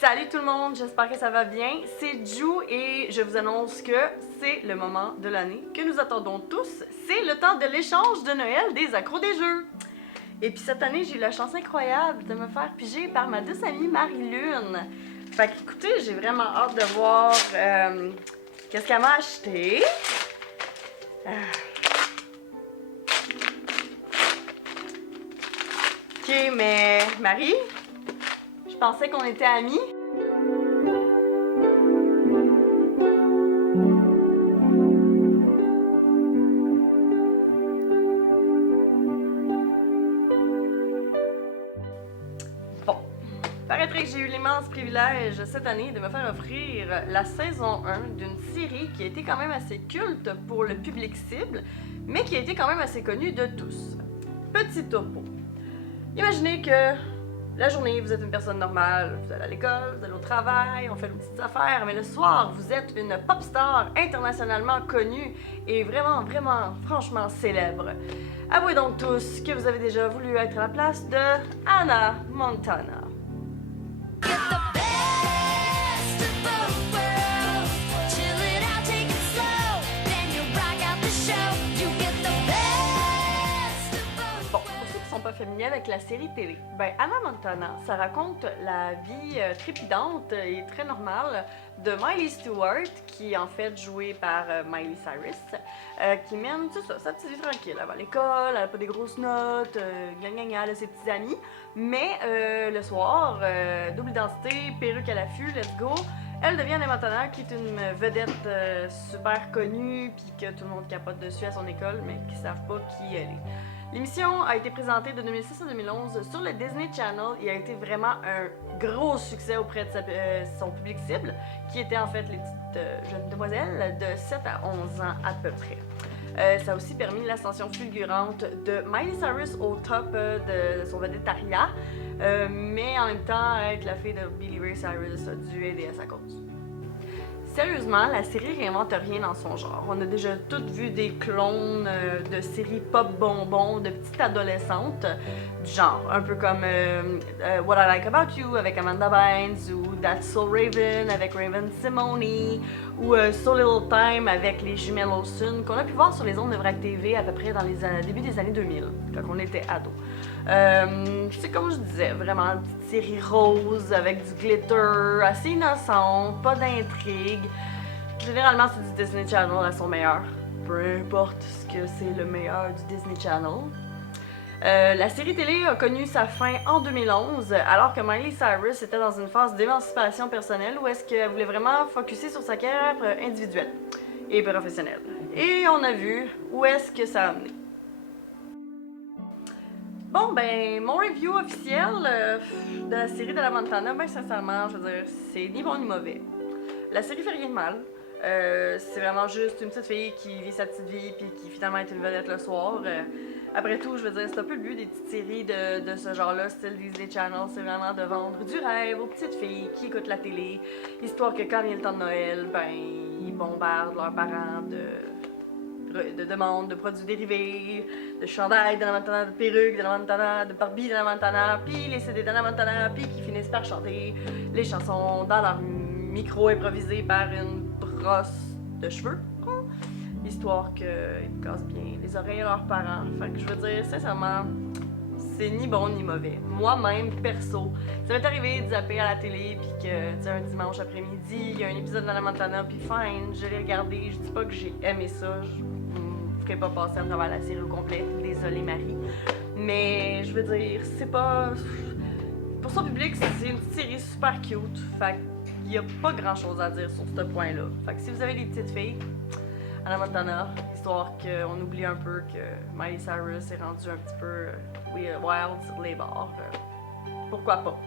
Salut tout le monde, j'espère que ça va bien. C'est Ju et je vous annonce que c'est le moment de l'année que nous attendons tous. C'est le temps de l'échange de Noël des accros des jeux. Et puis cette année, j'ai eu la chance incroyable de me faire piger par ma douce amie Marie-Lune. Fait qu'écoutez, j'ai vraiment hâte de voir qu'est-ce qu'elle m'a acheté. Ok, mais Marie, je pensais qu'on était amis. Bon, paraîtrait que j'ai eu l'immense privilège cette année de me faire offrir la saison 1 d'une série qui a été quand même assez culte pour le public cible, mais qui a été quand même assez connue de tous. Petit topo. Imaginez que la journée, vous êtes une personne normale, vous allez à l'école, vous allez au travail, on fait nos petites affaires, mais le soir, vous êtes une pop star internationalement connue et vraiment, franchement célèbre. Avouez donc tous que vous avez déjà voulu être à la place de Hannah Montana. Pas familier avec la série télé. Ben, Hannah Montana, ça raconte la vie trépidante et très normale de Miley Stewart, qui est en fait jouée par Miley Cyrus, qui mène, c'est ça, sa petite vie tranquille. Elle va à l'école, elle a pas des grosses notes, elle a ses petits amis, mais le soir, double identité, perruque à l'affût, let's go. Elle devient Hannah Montana, qui est une vedette super connue, puis que tout le monde capote dessus à son école, mais qui savent pas qui elle est. L'émission a été présentée de 2006 à 2011 sur le Disney Channel et a été vraiment un gros succès auprès de son public cible, qui était en fait les petites jeunes demoiselles de 7 à 11 ans à peu près. Ça a aussi permis l'ascension fulgurante de Miley Cyrus au top de son vedettariat, mais en même temps, être la fille de Billy Ray Cyrus a dû aider à sa cause. Sérieusement, la série réinvente rien dans son genre. On a déjà toutes vu des clones de séries pop bonbons de petites adolescentes du genre, un peu comme What I Like About You avec Amanda Bynes ou That's So Raven avec Raven Simone ou So Little Time avec les jumelles Olsen qu'on a pu voir sur les ondes de Vrac TV à peu près dans les débuts des années 2000, quand on était ados. C'est comme je disais, vraiment une petite série rose avec du glitter, assez innocente, pas d'intrigue. Généralement, c'est du Disney Channel à son meilleur. Peu importe ce que c'est le meilleur du Disney Channel. La série télé a connu sa fin en 2011, alors que Miley Cyrus était dans une phase d'émancipation personnelle où est-ce qu'elle voulait vraiment focusser sur sa carrière individuelle et professionnelle. Et on a vu où est-ce que ça a amené. Bon, ben, mon review officiel de la série de la Montana, ben, sincèrement, je veux dire, c'est ni bon ni mauvais. La série fait rien de mal. C'est vraiment juste une petite fille qui vit sa petite vie puis qui finalement est une vedette le soir. Après tout, je veux dire, c'est un peu le but des petites séries de ce genre-là, style Disney Channel, c'est vraiment de vendre du rêve aux petites filles qui écoutent la télé, histoire que quand vient le temps de Noël, ben, ils bombardent leurs parents de demandes de produits dérivés, de chandails d'Hannah Montana, de perruques d'Hannah Montana, de Barbie d'Hannah Montana, puis les CD d'Hannah Montana, puis qui finissent par chanter les chansons dans leur micro improvisé par une brosse de cheveux, histoire qu'ils cassent bien les oreilles à leurs parents. Fait que je veux dire, sincèrement, c'est ni bon ni mauvais. Moi-même, perso, ça m'est arrivé de zapper à la télé, puis que, tu sais, un dimanche après-midi, il y a un épisode d'Hannah Montana, puis fine, je l'ai regardé, je dis pas que j'ai aimé ça, je ferai pas passer à travers la série au complet, désolée Marie. Mais, je veux dire, c'est pas... Pour son public, c'est une série super cute, fait qu'il y a pas grand-chose à dire sur ce point-là. Fait que si vous avez des petites filles, Hannah Montana, histoire qu'on oublie un peu que Miley Cyrus est rendue un petit peu wild sur les bords. Pourquoi pas?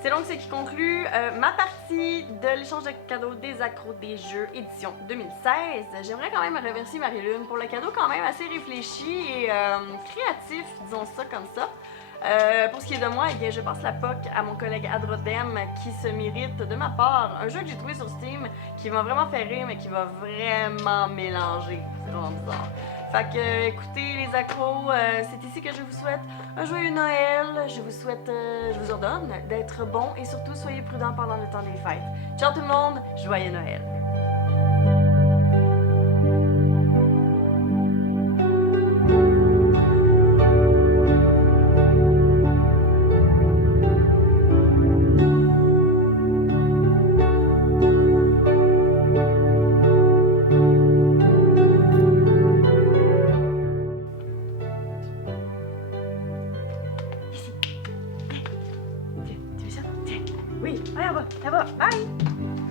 C'est donc ce qui conclut ma partie de l'échange de cadeaux des accros des jeux édition 2016. J'aimerais quand même remercier Marie-Lune pour le cadeau quand même assez réfléchi et créatif, disons ça comme ça. Pour ce qui est de moi, eh bien, je passe la POC à mon collègue Adrodem qui se mérite de ma part un jeu que j'ai trouvé sur Steam qui m'a vraiment fait rire mais qui va vraiment mélanger. C'est vraiment bizarre. Fait que, écoutez, les accros, c'est ici que je vous souhaite un joyeux Noël. Je vous ordonne d'être bons et surtout soyez prudents pendant le temps des fêtes. Ciao tout le monde, joyeux Noël. Ici. Tiens, tu veux ça? Tiens. Oui, allez, là-bas, bye!